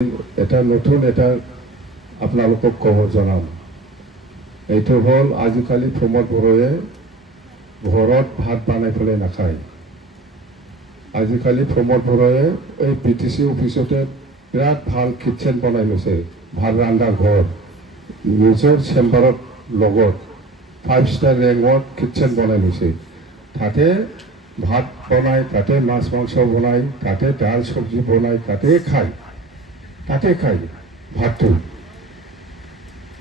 এটা নতুন এটা আপোনালোকক ক'ব জনাম। এইটো হ'ল আজিকালি প্ৰমোদ বড়োৱে ঘৰত ভাত বনাই পেলাই নাখায়। আজিকালি প্ৰমোদ বড়োৱে এই BTC অফিচতে বিৰাট ভাল কিটচেন বনাই লৈছে, ভাত ৰন্ধা ঘৰ, নিজৰ চেম্বাৰত লগত 5 ষ্টাৰ ৰেংকত কিটচেন বনাই লৈছে। তাতে ভাত বনায়, তাতে মাছ মাংস বনায়, তাতে দাল চব্জি বনায়, তাতে খায় ভাতটো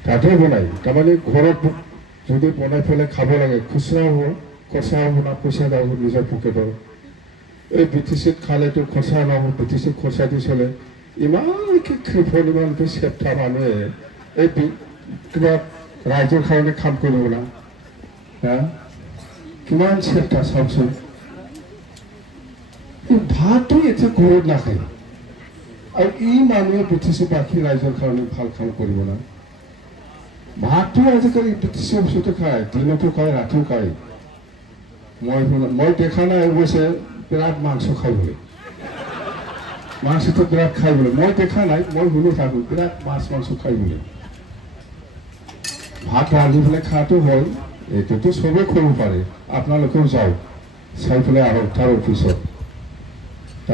তাতে বনায়। তাৰমানে ঘৰত যদি বনাই পেলাই খাব লাগে, খুচৰা হ'ব, খৰচা হ'ব না, পইচা যাব নিজৰ পকেটৰ। এই BTCত খালেতো খৰচা নহ'ব, BTC খৰচা দি চলে। ইমানকৈ কৃপণ, ইমানকৈ চেপ্টা মানুহে এই কিবা ৰাইজৰ কাৰণে কাম কৰিব না, কিমান চেপ্টা চাওকচোন। ভাতটো এতিয়া ঘৰত নাখায় আৰু মানুহে BTC বাকী ৰাইজৰ কাৰণে ভাল কাম কৰিব না। ভাতটো আজিকালি BTC অফিচতে খায়, দিনতো খায়, ৰাতিও খায়। মই দেখা নাই অৱশ্যে বিৰাট মাংস খাই বোলে, মাংসটো বিৰাট খাই বোলে। মই দেখা নাই, মই শুনি থাকোঁ বিৰাট মাছ মাংস খাই বোলে। ভাত ৰান্ধি পেলাই খোৱাটো হ'ল, এইটোতো চবেই কৰিব পাৰে। আপোনালোকেও যাওক, চাই পেলাই আহক তাৰ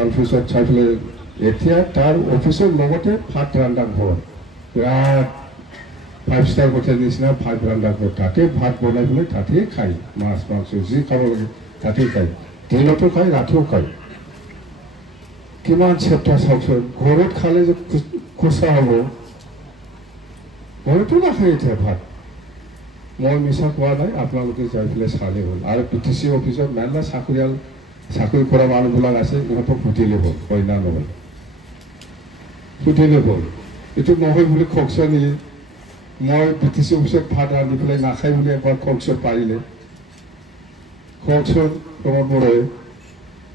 অফিচত চাই পেলাই। এতিয়া তাৰ অফিচৰ লগতে ভাত ৰন্ধা ঘৰ, বিৰাট 5 ষ্টাৰ হোটেল নিচিনা ভাত ৰন্ধা ঘৰ, তাতে ভাত বনাই পেলাই তাতেই খায়, মাছ মাংস যি খাব লাগে তাতেই খায়, দিনতো খায়, ৰাতিও খায়। কিমান চেপ্টা চাওকচোন। ঘৰত খালে যে খুচা হ'ব, ঘৰতো নাখায় এতিয়া ভাত। মই মিছা কোৱা নাই, আপোনালোকে যাই পেলাই চালে হ'ল। আৰু BTC অফিচত মেলা চাকৰি কৰা মানুহবিলাক আছে, ইহঁতক সুধিলে হ'ল, হয় না নহয় সুধিলে হ'ল। এইটো নহয় বুলি কওকচোন। মই BTC অফিচত ভাত ৰান্ধি পেলাই নাখায় বুলি এবাৰ কওকচোন, পাৰিলে কওকচোন। প্ৰমোদ বড়োৱে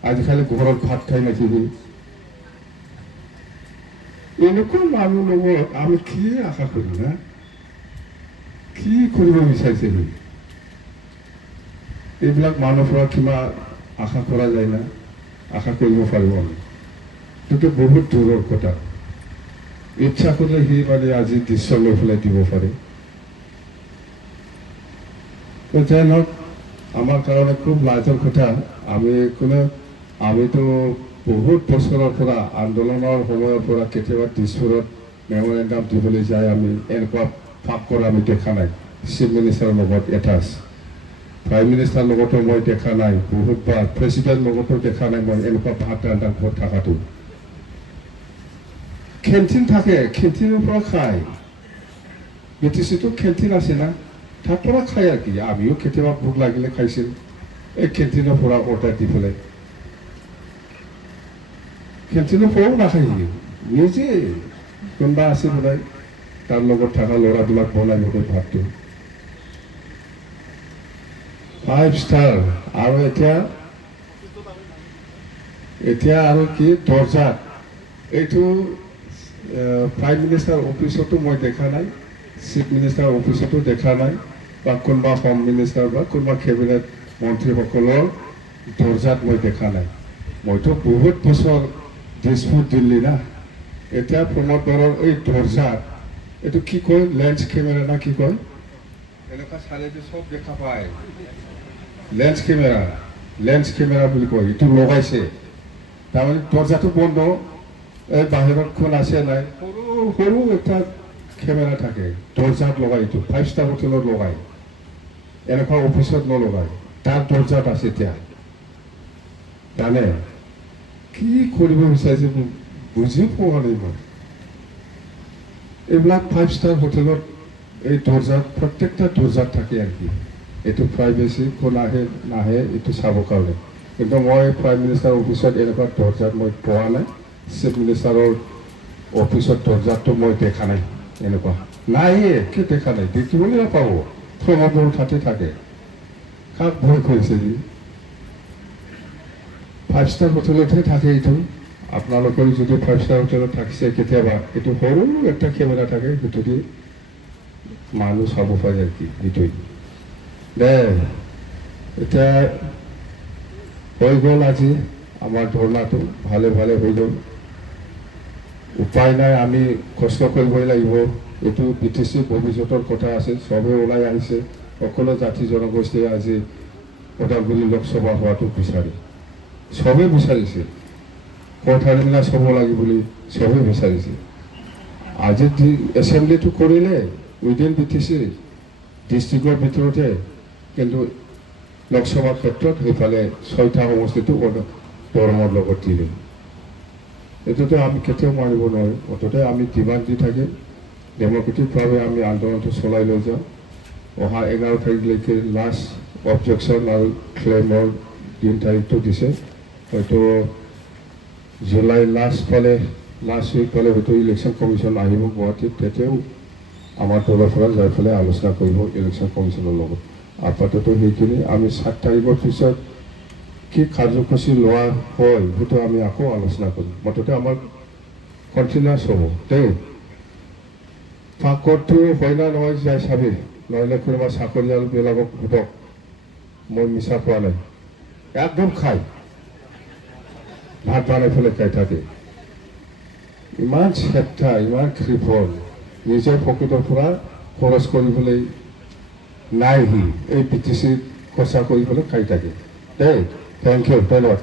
আজিকালি ঘৰত ভাত খাই নাথাকিবি। এনেকুৱা মানুহ লগত আমি কি আশা কৰিম না, কি কৰিব বিচাৰিছে? এইবিলাক মানুহৰ পৰা কিমান আশা কৰা যায় না, আশা কৰিব পাৰিব আমি। এইটো বহুত দূৰৰ কথা। ইচ্ছা কৰিলে সি মানে আজি দৃশ্য লৈ পেলাই দিব পাৰে। যাই নহওক, আমাৰ কাৰণে খুব লাজৰ কথা। আমিতো বহুত বছৰৰ পৰা, আন্দোলনৰ সময়ৰ পৰা কেতিয়াবা দিছপুৰত মেমৰেণ্ডাম দিবলৈ যায়, আমি এনেকুৱা ফাক কৰা আমি দেখা নাই। চিফ মিনিষ্টাৰৰ লগত এটাচ, প্ৰাইম মিনিষ্টাৰৰ লগতো মই দেখা নাই বহুতবাৰ, প্ৰেচিডেণ্ট লগতো দেখা নাই মই এনেকুৱা ভাত ৰন্ধা ঘৰত থকাটো। কেণ্টিন থাকে, কেণ্টিনৰ পৰা খায়। BTCতো কেণ্টিন আছে না, তাৰ পৰা খায় আৰু কি। আমিও কেতিয়াবা ভোক লাগিলে খাইছিল এই কেণ্টিনৰ পৰা অৰ্ডাৰ দি পেলাই। কেণ্টিনৰ পৰাও নাখায়, নিজে কোনোবা আছে বোলে তাৰ লগত থকা ল'ৰাবিলাক বনাই বোলে ভাতটো। 5 ষ্টাৰ। আৰু এতিয়া আৰু কি দৰ্জাত, এইটো প্ৰাইম মিনিষ্টাৰ অফিচতো মই দেখা নাই, চিফ মিনিষ্টাৰ অফিচতো দেখা নাই, বা কোনোবা হোম মিনিষ্টাৰ বা কোনোবা কেবিনেট মন্ত্ৰীসকলৰ দৰ্জাত মই দেখা নাই। মইতো বহুত বছৰ দিছপুৰ দিল্লী না। এতিয়া প্ৰমোদ বড়োৰ এই দৰ্জাত, এইটো কি কয়, লেন্স কেমেৰা না কি কয়, এনেকুৱা চালেতো চব দেখা পায়। লেন্স কেমেৰা বুলি কয়, এইটো লগাইছে। তাৰমানে দৰ্জাটো বন্ধ, এই বাহিৰত খোল আছে নাই, সৰু এটা কেমেৰা থাকে দৰ্জাত লগাই। এইটো 5 ষ্টাৰ হোটেলত লগাই, এনেকুৱা অফিচত নলগায়, তাৰ দৰ্জাত আছে। এতিয়া জানে কি কৰিব বিচাৰিছে বুজি পোৱা নাই মই। এইবিলাক 5 ষ্টাৰ হোটেলত এই দৰ্জাত, প্ৰত্যেকটা দৰ্জাত থাকে আৰু কি। এইটো প্ৰাইভেচি কোন আহে নাহে এইটো চাবৰ কাৰণে। কিন্তু মই প্ৰাইম মিনিষ্টাৰ অফিচত এনেকুৱা দৰ্জাত মই পোৱা নাই, চিফ মিনিষ্টাৰৰ অফিচত দৰ্জাতটো মই দেখা নাই। এনেকুৱা নাইয়ে, কি দেখা নাই, দেখিবলৈ নাপাব। প্ৰমোদ বড়ো তাতে থাকে, কাক ভয় কৰিছে যি? 5 ষ্টাৰ হোটেলতহে থাকে এইটো। আপোনালোকৰ যদি 5 ষ্টাৰ হোটেলত থাকিছে কেতিয়াবা, এইটো সৰু এটা কেমেৰা থাকে, সেইটো দি মানুহ চাব পাৰে আৰু কি। সেইটোৱে দে। এতিয়া হৈ গ'ল আজি আমাৰ ধৰ্ণাটো, ভালে হৈ গ'ল। উপায় নাই, আমি কষ্ট কৰিবই লাগিব। এইটো BTC ভৱিষ্যতৰ কথা আছে, চবেই ওলাই আহিছে। সকলো জাতি জনগোষ্ঠীয়ে আজি ওদালগুৰি লোকসভা হোৱাটো বিচাৰে, চবেই বিচাৰিছে। কোঠাৰীবিলাক চাব লাগে বুলি চবেই বিচাৰিছে। আজি এছেম্বলিটো কৰিলে উইদিন BTC ডিষ্ট্ৰিক্টৰ ভিতৰতে, কিন্তু লোকসভাৰ ক্ষেত্ৰত সেইফালে 6টা সমষ্টিটো দৰঙৰ লগত দিলে। এইটোতো আমি কেতিয়াও মাৰিব নোৱাৰোঁ। মুঠতে আমি ডিমাণ্ড দি থাকিম, ডেম'ক্ৰেটিকভাৱে আমি আন্দোলনটো চলাই লৈ যাওঁ। অহা 11 তাৰিখলৈকে লাষ্ট অবজেকশ্যন আৰু ক্লেইমৰ দিন তাৰিখটো দিছে। হয়তো জুলাই লাষ্ট উইক পালে হয়তো ইলেকশ্যন কমিশ্যন আহিব গুৱাহাটীত, তেতিয়াও আমাৰ দলৰ পৰা যাই পেলাই আলোচনা কৰিব ইলেকশ্যন কমিশ্যনৰ লগত। আপাতত সেইখিনি আমি 7 তাৰিখৰ পিছত কি কাৰ্যসূচী লোৱা হয় সেইটো আমি আকৌ আলোচনা কৰিম। মুঠতে আমাৰ কণ্টিনিউৱাছ হ'ব দেই। পাকঘৰটো হয় না নহয় যাই চাবি, নহ'লে কোনোবা চাকৰিয়ালবিলাকক সোধক, মই মিছা কোৱা নাই। একদম খাই ভাত বনাই পেলাই খাই থাকে। ইমান চেষ্টা, ইমান কৃপণ, নিজৰ পকেটৰ পৰা খৰচ কৰিবলৈ নাই, সি এই BTC খৰচা কৰি পেলাই খাই থাকে দেই। থেংক ইউ, ধন্যবাদ।